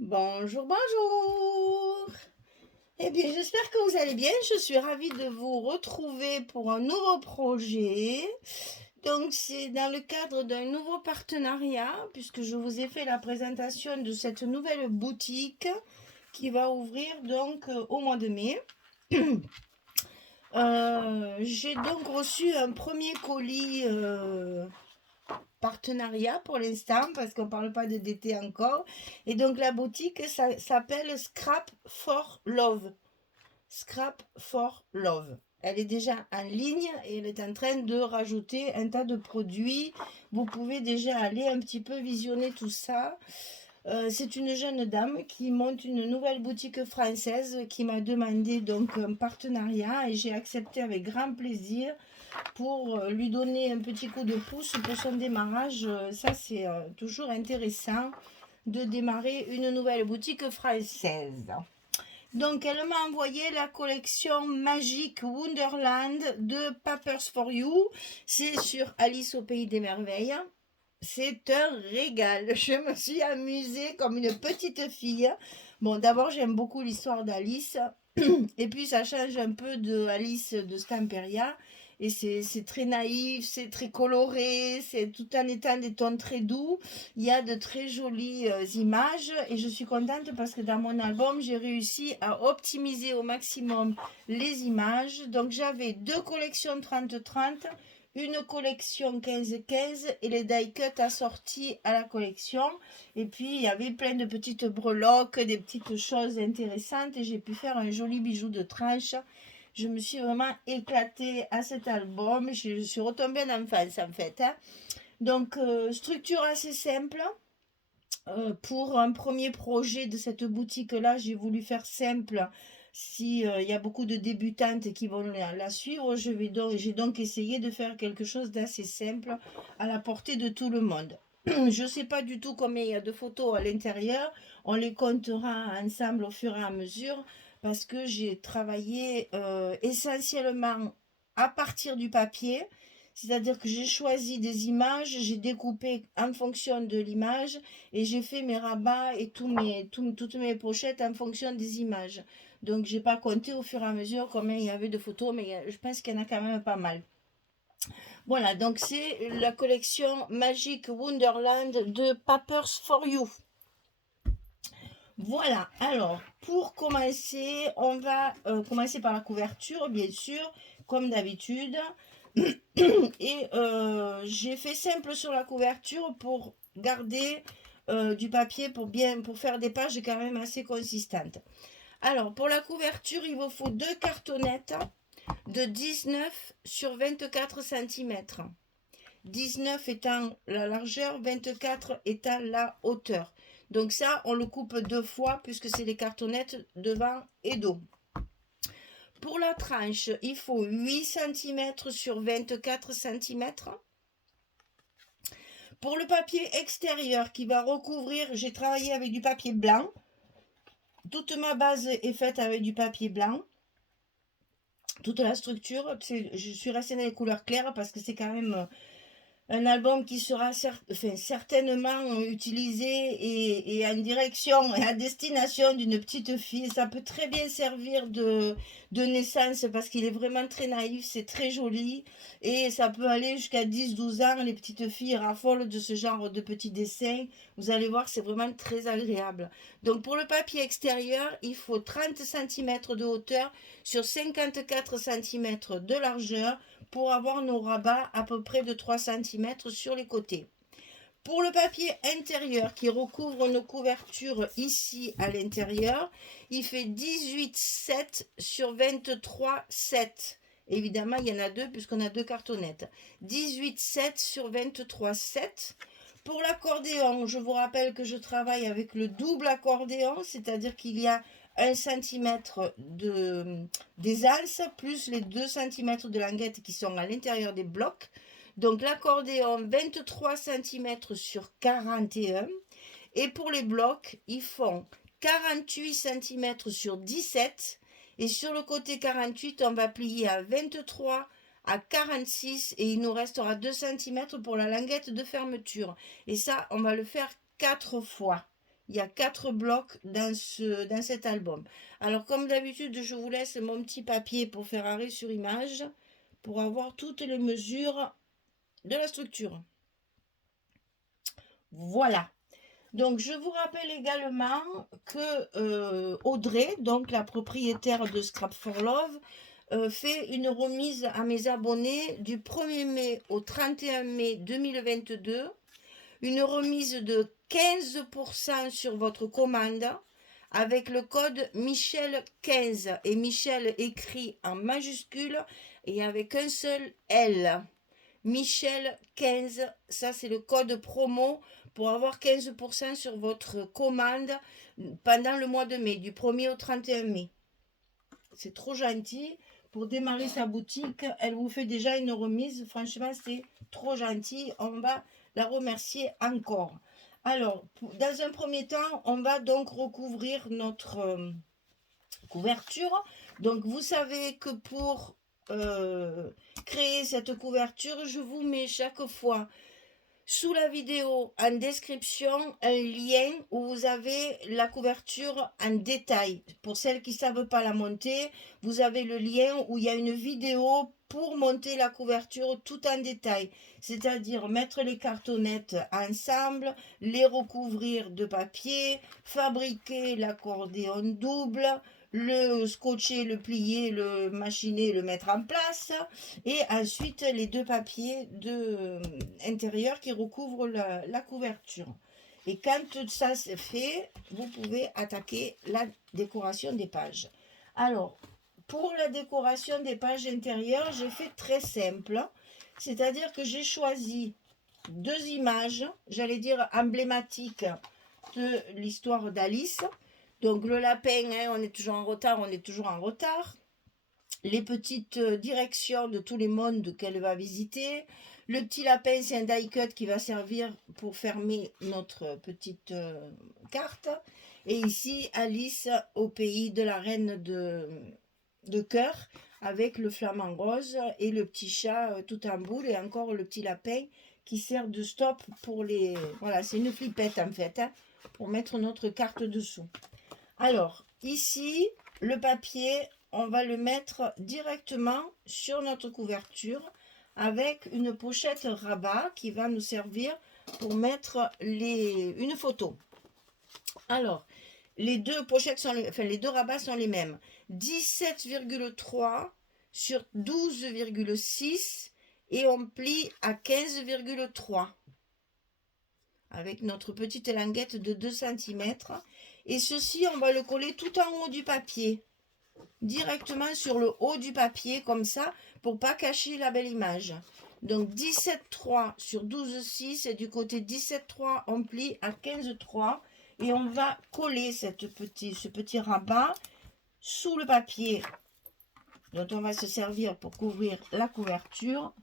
Bonjour, bonjour. Eh bien, j'espère que vous allez bien. Je suis ravie de vous retrouver pour un nouveau projet. Donc, c'est dans le cadre d'un nouveau partenariat, puisque je vous ai fait la présentation de cette nouvelle boutique qui va ouvrir donc au mois de mai. J'ai donc reçu un premier colis partenariat pour l'instant parce qu'on ne parle pas de d'été encore. Et donc la boutique s'appelle Scrap for Love. Scrap for Love. Elle est déjà en ligne et elle est en train de rajouter un tas de produits. Vous pouvez déjà aller un petit peu visionner tout ça. C'est une jeune dame qui monte une nouvelle boutique française qui m'a demandé donc un partenariat et j'ai accepté avec grand plaisir pour lui donner un petit coup de pouce pour son démarrage. Ça, c'est toujours intéressant de démarrer une nouvelle boutique française. Donc, elle m'a envoyé la collection Magic Wonderland de Papers for You. C'est sur Alice au Pays des Merveilles. C'est un régal. Je me suis amusée comme une petite fille. Bon, d'abord, j'aime beaucoup l'histoire d'Alice. Et puis, ça change un peu de Alice de Stamperia. Et c'est très naïf, c'est très coloré, c'est tout en étant des tons très doux. Il y a de très jolies images. Et je suis contente parce que dans mon album, j'ai réussi à optimiser au maximum les images. Donc, j'avais deux collections 30-30, une collection 15-15 et les die cuts assortis à la collection. Et puis, il y avait plein de petites breloques, des petites choses intéressantes et j'ai pu faire un joli bijou de tranche. Je me suis vraiment éclatée à cet album. Je suis retombée en enfance en fait, hein. Donc, structure assez simple. Pour un premier projet de cette boutique-là, j'ai voulu faire simple. Si il y a beaucoup de débutantes qui vont la suivre, j'ai donc essayé de faire quelque chose d'assez simple à la portée de tout le monde. Je ne sais pas du tout combien il y a de photos à l'intérieur. On les comptera ensemble au fur et à mesure parce que j'ai travaillé essentiellement à partir du papier. C'est-à-dire que j'ai choisi des images, j'ai découpé en fonction de l'image et j'ai fait mes rabats et toutes mes pochettes en fonction des images. Donc, j'ai pas compté au fur et à mesure combien il y avait de photos, mais je pense qu'il y en a quand même pas mal. Voilà, donc c'est la collection Magic Wonderland de Papers for You. Voilà, alors pour commencer, on va commencer par la couverture, bien sûr, comme d'habitude. Et j'ai fait simple sur la couverture pour garder du papier pour faire des pages quand même assez consistantes. Alors pour la couverture, il vous faut deux cartonnettes de 19 sur 24 cm. 19 étant la largeur, 24 étant la hauteur. Donc ça, on le coupe deux fois puisque c'est les cartonnettes devant et dos. Pour la tranche, il faut 8 cm sur 24 cm. Pour le papier extérieur qui va recouvrir, j'ai travaillé avec du papier blanc. Toute ma base est faite avec du papier blanc. Toute la structure, je suis restée dans les couleurs claires parce que c'est quand même un album qui sera certainement utilisé et en direction et à destination d'une petite fille. Ça peut très bien servir de naissance parce qu'il est vraiment très naïf, c'est très joli et ça peut aller jusqu'à 10-12 ans. Les petites filles raffolent de ce genre de petits dessins. Vous allez voir, c'est vraiment très agréable. Donc pour le papier extérieur, il faut 30 cm de hauteur sur 54 cm de largeur pour avoir nos rabats à peu près de 3 cm sur les côtés. Pour le papier intérieur qui recouvre nos couvertures ici à l'intérieur, il fait 18,7 sur 23,7. Évidemment, il y en a deux puisqu'on a deux cartonnettes. 18,7 sur 23,7. Pour l'accordéon, je vous rappelle que je travaille avec le double accordéon, c'est-à-dire qu'il y a 1 cm des alces plus les 2 cm de languette qui sont à l'intérieur des blocs. Donc l'accordéon 23 cm sur 41. Et pour les blocs, ils font 48 cm sur 17. Et sur le côté 48, on va plier à 23, à 46 et il nous restera 2 cm pour la languette de fermeture. Et ça, on va le faire 4 fois. Il y a 4 blocs dans cet album. Alors, comme d'habitude, je vous laisse mon petit papier pour faire arrêt sur image, pour avoir toutes les mesures de la structure. Voilà. Donc, je vous rappelle également que Audrey, donc la propriétaire de Scrap for Love, fait une remise à mes abonnés du 1er mai au 31 mai 2022. Une remise de 15% sur votre commande avec le code Michel15. Et Michel écrit en majuscule et avec un seul L. Michel15, ça c'est le code promo pour avoir 15% sur votre commande pendant le mois de mai, du 1er au 31 mai. C'est trop gentil. Pour démarrer sa boutique, elle vous fait déjà une remise. Franchement, c'est trop gentil. On va la remercier encore. Alors, dans un premier temps, on va donc recouvrir notre couverture. Donc, vous savez que pour créer cette couverture, je vous mets chaque fois sous la vidéo en description un lien où vous avez la couverture en détail. Pour celles qui ne savent pas la monter, vous avez le lien où il y a une vidéo pour monter la couverture tout en détail. C'est-à-dire mettre les cartonnettes ensemble, les recouvrir de papier, fabriquer l'accordéon double, le scotcher, le plier, le machiner, le mettre en place, et ensuite les deux papiers intérieurs qui recouvrent la couverture. Et quand tout ça c'est fait, vous pouvez attaquer la décoration des pages. Alors, pour la décoration des pages intérieures, j'ai fait très simple, c'est-à-dire que j'ai choisi 2 images, j'allais dire emblématiques de l'histoire d'Alice. Donc le lapin, hein, on est toujours en retard, Les petites directions de tous les mondes qu'elle va visiter. Le petit lapin, c'est un die cut qui va servir pour fermer notre petite carte. Et ici, Alice au pays de la reine de cœur, avec le flamant rose et le petit chat tout en boule, et encore le petit lapin qui sert de stop pour les... Voilà, c'est une flippette en fait, hein, pour mettre notre carte dessous. Alors, ici, le papier, on va le mettre directement sur notre couverture avec une pochette rabat qui va nous servir pour mettre une photo. Alors, les deux pochettes sont les deux rabats sont les mêmes. 17,3 sur 12,6 et on plie à 15,3 avec notre petite languette de 2 cm. Et ceci, on va le coller tout en haut du papier, directement sur le haut du papier, comme ça, pour pas cacher la belle image. Donc 17,3 sur 12,6 et du côté 17,3, on plie à 15,3 et on va coller ce petit rabat sous le papier dont on va se servir pour couvrir la couverture,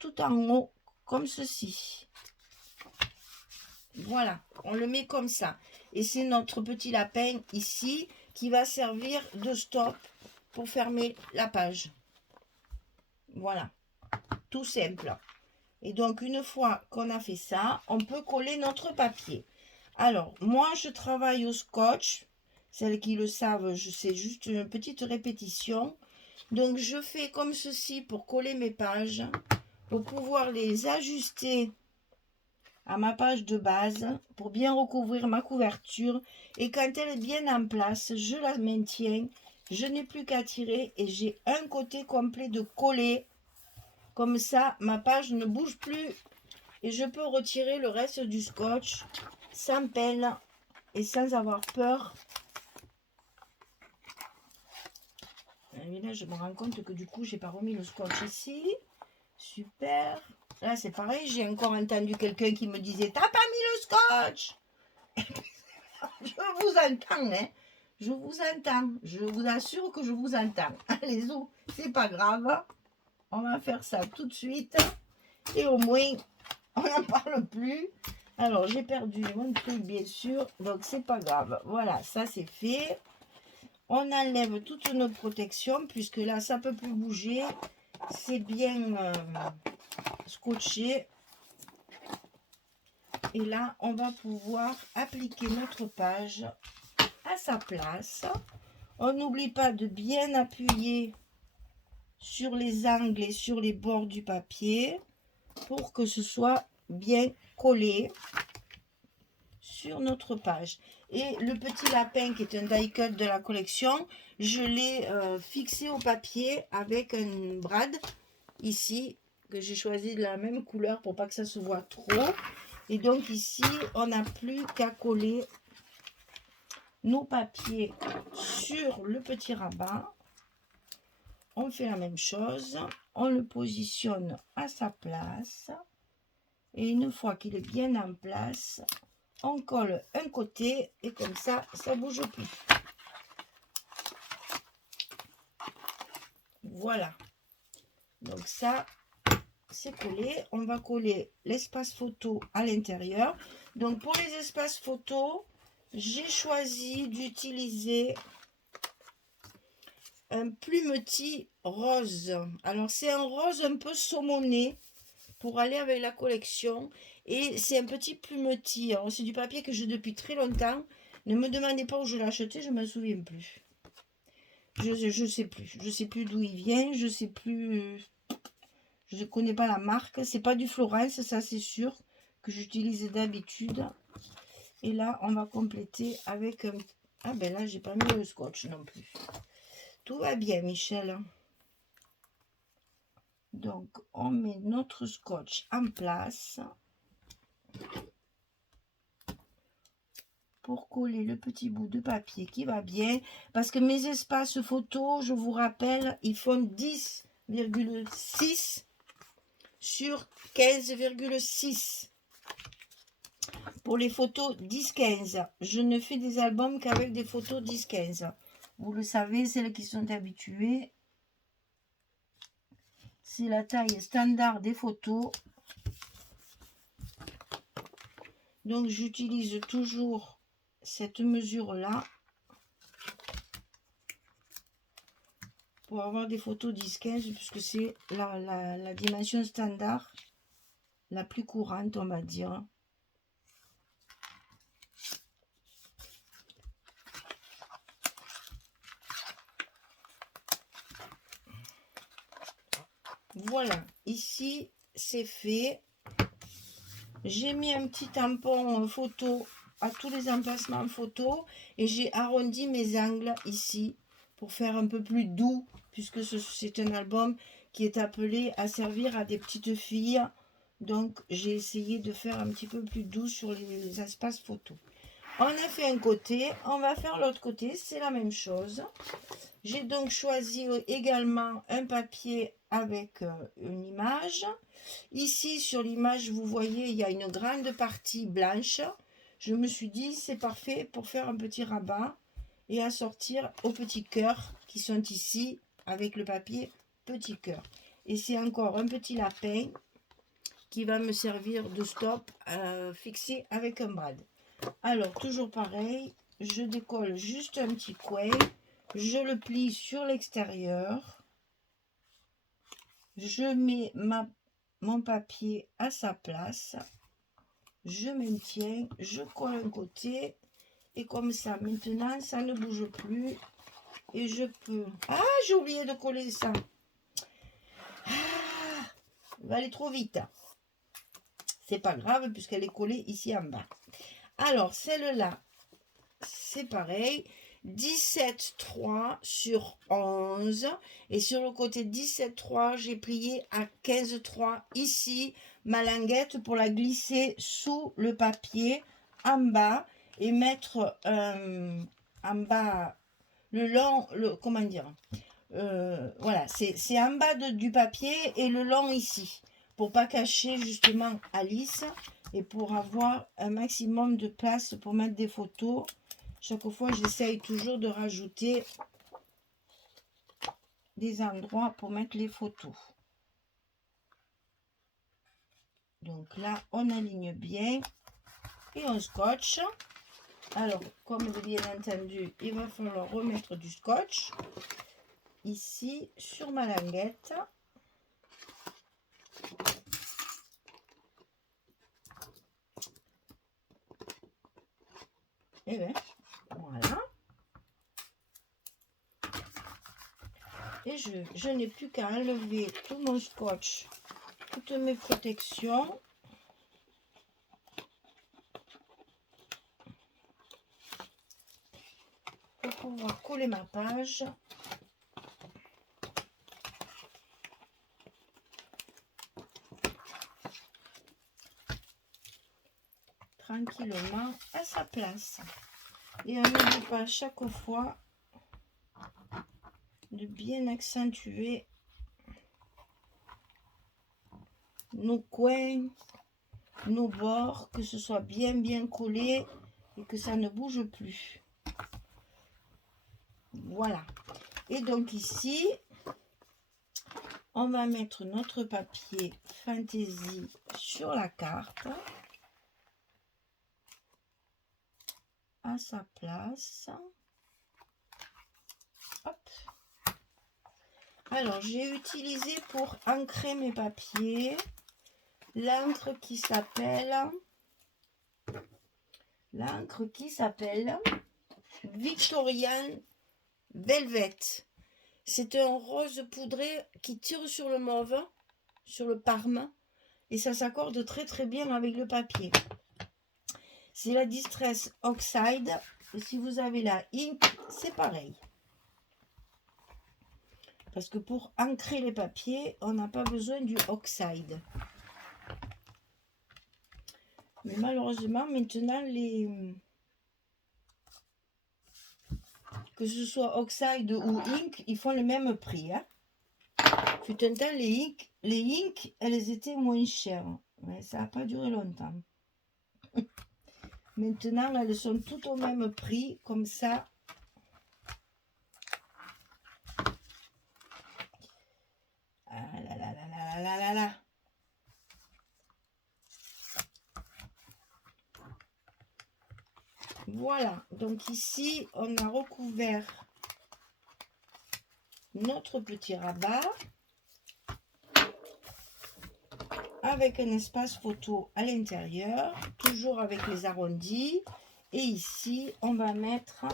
tout en haut, comme ceci. Voilà, on le met comme ça. Et c'est notre petit lapin ici qui va servir de stop pour fermer la page. Voilà, tout simple. Et donc, une fois qu'on a fait ça, on peut coller notre papier. Alors, moi, je travaille au scotch. Celles qui le savent, c'est juste une petite répétition. Donc, je fais comme ceci pour coller mes pages, pour pouvoir les ajuster à ma page de base pour bien recouvrir ma couverture, et quand elle est bien en place, je la maintiens, je n'ai plus qu'à tirer et j'ai un côté complet de collé, comme ça ma page ne bouge plus et je peux retirer le reste du scotch sans peine et sans avoir peur. Et là je me rends compte que du coup j'ai pas remis le scotch ici. Super. Là, c'est pareil, j'ai encore entendu quelqu'un qui me disait « T'as pas mis le scotch ?» Je vous entends, hein. Je vous entends. Je vous assure que je vous entends. Allez, c'est pas grave. On va faire ça tout de suite. Et au moins, on n'en parle plus. Alors, j'ai perdu mon truc, bien sûr. Donc, c'est pas grave. Voilà, ça, c'est fait. On enlève toutes nos protections, puisque là, ça peut plus bouger. C'est bien scotché. Et là, on va pouvoir appliquer notre page à sa place. On n'oublie pas de bien appuyer sur les angles et sur les bords du papier pour que ce soit bien collé sur notre page. Et le petit lapin qui est un die cut de la collection, je l'ai fixé au papier avec un brad ici que j'ai choisi de la même couleur pour pas que ça se voit trop. Et donc ici, on n'a plus qu'à coller nos papiers sur le petit rabat. On fait la même chose, on le positionne à sa place. Et une fois qu'il est bien en place, on colle un côté et comme ça, ça ne bouge plus. Voilà. Donc ça, c'est collé. On va coller l'espace photo à l'intérieur. Donc pour les espaces photo, j'ai choisi d'utiliser un plumetis rose. Alors c'est un rose un peu saumoné pour aller avec la collection. Et c'est un petit plumetis. Alors c'est du papier que j'ai depuis très longtemps. Ne me demandez pas où je l'ai acheté, je ne me souviens plus. Je sais plus. Je sais plus d'où il vient. Je sais plus. Je ne connais pas la marque. C'est pas du Florence, ça c'est sûr, que j'utilise d'habitude. Et là, on va compléter avec un... Ah ben là, j'ai pas mis le scotch non plus. Tout va bien, Michel. Donc, on met notre scotch en place pour coller le petit bout de papier qui va bien. Parce que mes espaces photos, je vous rappelle, ils font 10,6 sur 15,6. Pour les photos 10-15, je ne fais des albums qu'avec des photos 10-15. Vous le savez, celles qui sont habituées, c'est la taille standard des photos. Donc, j'utilise toujours cette mesure-là pour avoir des photos 10-15, puisque c'est la dimension standard, la plus courante, on va dire. Voilà, ici, c'est fait. J'ai mis un petit tampon photo à tous les emplacements photo et j'ai arrondi mes angles ici pour faire un peu plus doux, puisque c'est un album qui est appelé à servir à des petites filles. Donc, j'ai essayé de faire un petit peu plus doux sur les espaces photo. On a fait un côté, on va faire l'autre côté, c'est la même chose. J'ai donc choisi également un papier avec une image. Ici, sur l'image, vous voyez, il y a une grande partie blanche. Je me suis dit, c'est parfait pour faire un petit rabat et assortir aux petits cœurs qui sont ici avec le papier petit cœur. Et c'est encore un petit lapin qui va me servir de stop fixé avec un brad. Alors, toujours pareil, je décolle juste un petit coin. Je le plie sur l'extérieur. Je mets mon papier à sa place. Je maintiens, je colle un côté. Et comme ça, maintenant, ça ne bouge plus. Et je peux... Ah, j'ai oublié de coller ça. Ah, il va aller trop vite. C'est pas grave puisqu'elle est collée ici en bas. Alors, celle-là, c'est pareil. 17,3 sur 11 et sur le côté 17,3 j'ai plié à 15,3 ici ma languette pour la glisser sous le papier en bas et mettre en bas le long, comment dire, voilà, c'est en bas du papier et le long ici pour pas cacher justement Alice et pour avoir un maximum de place pour mettre des photos. Chaque fois, j'essaye toujours de rajouter des endroits pour mettre les photos. Donc là, on aligne bien et on scotche. Alors, comme bien entendu, il va falloir remettre du scotch ici sur ma languette. Et bien, voilà. Et je n'ai plus qu'à enlever tout mon scotch, toutes mes protections. Pour pouvoir coller ma page. Tranquillement à sa place. Et on n'oublie pas à chaque fois de bien accentuer nos coins, nos bords, que ce soit bien collé et que ça ne bouge plus. Voilà. Et donc ici, on va mettre notre papier fantaisie sur la carte à sa place. Hop. Alors, j'ai utilisé pour ancrer mes papiers l'encre qui s'appelle Victorian Velvet. C'est un rose poudré qui tire sur le mauve, sur le parme, et ça s'accorde très bien avec le papier. C'est la Distress Oxide. Et si vous avez la Ink, c'est pareil. Parce que pour ancrer les papiers, on n'a pas besoin du Oxide. Mais malheureusement, maintenant, que ce soit Oxide ou Ink, ils font le même prix. Hein. Fut un temps, les Ink, elles étaient moins chères. Mais ça n'a pas duré longtemps. Maintenant, elles sont toutes au même prix, comme ça. Ah là là là là là là là. Voilà, donc ici, on a recouvert notre petit rabat avec un espace photo à l'intérieur, toujours avec les arrondis. Et ici, on va mettre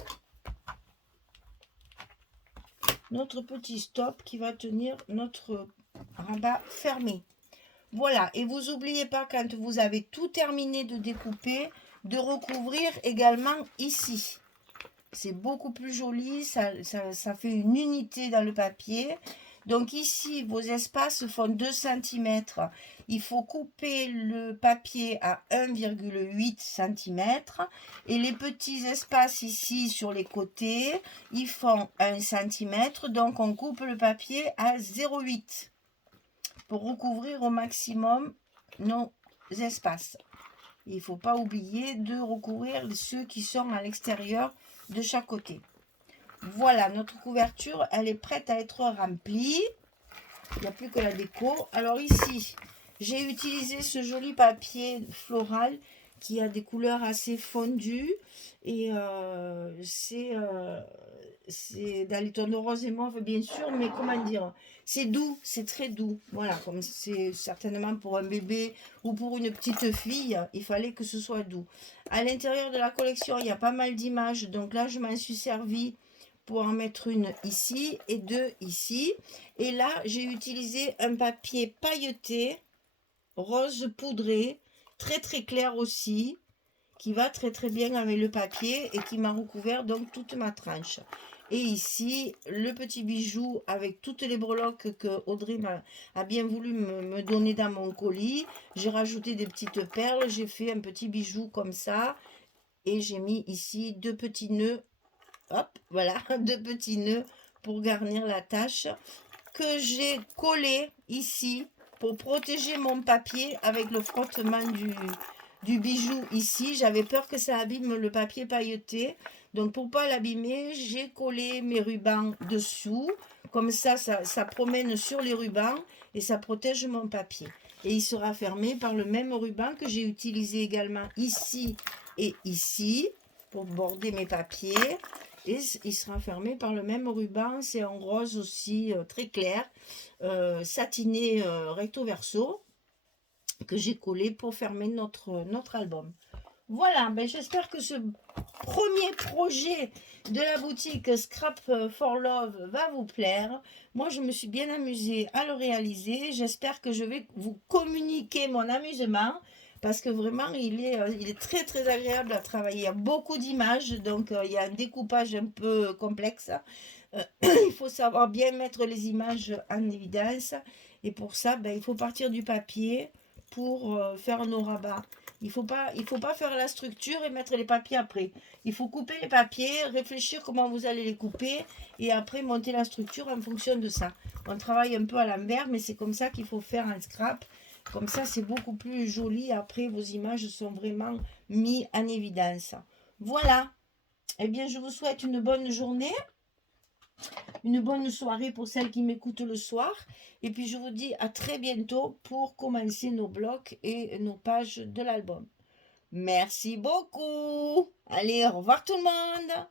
notre petit stop qui va tenir notre rabat fermé. Voilà, et vous n'oubliez pas, quand vous avez tout terminé de découper, de recouvrir également ici. C'est beaucoup plus joli, ça fait une unité dans le papier. Donc ici, vos espaces font 2 cm. Il faut couper le papier à 1,8 cm. Et les petits espaces ici sur les côtés, ils font 1 cm. Donc on coupe le papier à 0,8 pour recouvrir au maximum nos espaces. Il ne faut pas oublier de recouvrir ceux qui sont à l'extérieur de chaque côté. Voilà, notre couverture, elle est prête à être remplie. Il n'y a plus que la déco. Alors ici, j'ai utilisé ce joli papier floral qui a des couleurs assez fondues. Et c'est dans les tons de rose et mauve, bien sûr, mais comment dire, c'est doux, c'est très doux. Voilà, comme c'est certainement pour un bébé ou pour une petite fille, il fallait que ce soit doux. À l'intérieur de la collection, il y a pas mal d'images, donc là, je m'en suis servi pour en mettre une ici et 2 ici. Et là, j'ai utilisé un papier pailleté, rose poudré, très clair aussi, qui va très bien avec le papier et qui m'a recouvert donc toute ma tranche. Et ici, le petit bijou avec toutes les breloques que Audrey a bien voulu me donner dans mon colis. J'ai rajouté des petites perles, j'ai fait un petit bijou comme ça. Et j'ai mis ici 2 petits nœuds. Hop, voilà, 2 petits nœuds pour garnir la tâche. Que j'ai collé ici pour protéger mon papier avec le frottement du bijou ici. J'avais peur que ça abîme le papier pailleté. Donc pour pas l'abîmer, j'ai collé mes rubans dessous. Comme ça promène sur les rubans et ça protège mon papier. Et il sera fermé par le même ruban que j'ai utilisé également ici et ici pour border mes papiers. Et il sera fermé par le même ruban. C'est en rose aussi très clair, satiné recto verso, que j'ai collé pour fermer notre album. Voilà, ben j'espère que ce premier projet de la boutique Scrap for Love va vous plaire. Moi, je me suis bien amusée à le réaliser. J'espère que je vais vous communiquer mon amusement parce que vraiment, il est très très agréable à travailler. Il y a beaucoup d'images, donc il y a un découpage un peu complexe. Il faut savoir bien mettre les images en évidence. Et pour ça, ben, il faut partir du papier pour faire nos rabats. Il faut pas faire la structure et mettre les papiers après. Il faut couper les papiers, réfléchir comment vous allez les couper et après monter la structure en fonction de ça. On travaille un peu à l'envers, mais c'est comme ça qu'il faut faire un scrap. Comme ça, c'est beaucoup plus joli. Après, vos images sont vraiment mises en évidence. Voilà. Eh bien, je vous souhaite une bonne journée, une bonne soirée pour celles qui m'écoutent le soir. Et puis, je vous dis à très bientôt pour commencer nos blocs et nos pages de l'album. Merci beaucoup. Allez, au revoir tout le monde.